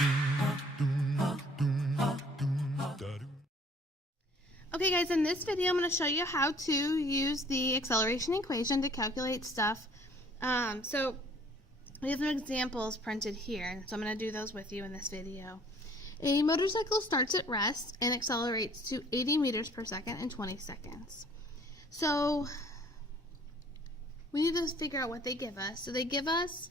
Okay guys, in this video I'm going to show you how to use the acceleration equation to calculate stuff. So we have some examples printed here, so I'm going to do those with you in this video. A motorcycle starts at rest and accelerates to 80 meters per second in 20 seconds. So we need to figure out what they give us. So they give us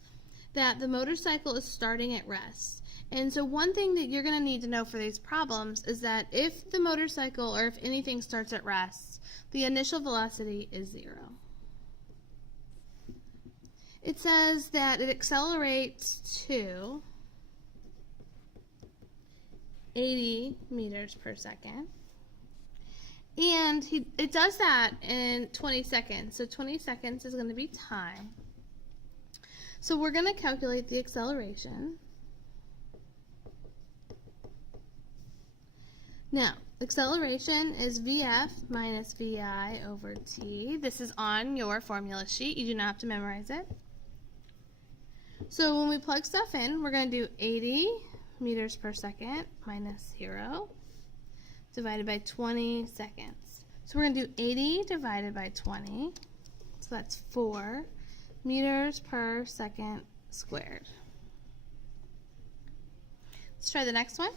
that the motorcycle is starting at rest. And so one thing that you're going to need to know for these problems is that if the motorcycle or if anything starts at rest, the initial velocity is 0. It says that it accelerates to 80 meters per second. And it does that in 20 seconds. So 20 seconds is going to be time. So we're going to calculate the acceleration. Now, acceleration is VF minus VI over T. This is on your formula sheet. You do not have to memorize it. So when we plug stuff in, we're going to do 80 meters per second minus 0 divided by 20 seconds. So we're going to do 80 divided by 20. So that's 4 meters per second squared. Let's try the next one.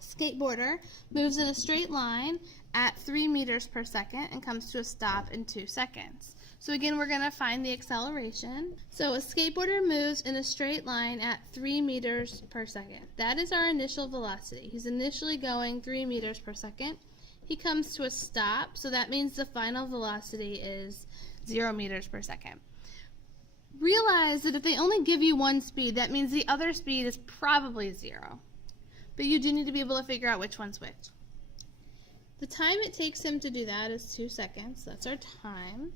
Skateboarder moves in a straight line at 3 meters per second and comes to a stop in 2 seconds. So again, we're going to find the acceleration. So a skateboarder moves in a straight line at 3 meters per second. That is our initial velocity. He's initially going 3 meters per second. He comes to a stop, so that means the final velocity is 0 meters per second. Realize that if they only give you one speed, that means the other speed is probably 0. But you do need to be able to figure out which one's which. The time it takes him to do that is 2 seconds. That's our time.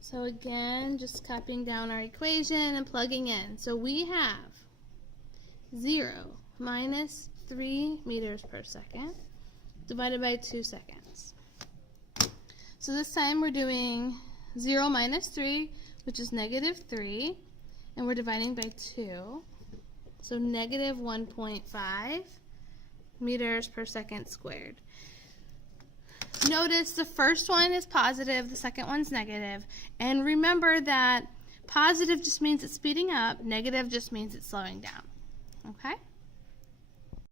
So again, just copying down our equation and plugging in. So we have 0 minus 3 meters per second divided by 2 seconds. So this time we're doing 0 minus 3, which is negative 3, and we're dividing by 2. So negative 1.5 meters per second squared. Notice the first one is positive, the second one's negative, and remember that positive just means it's speeding up, negative just means it's slowing down. Okay?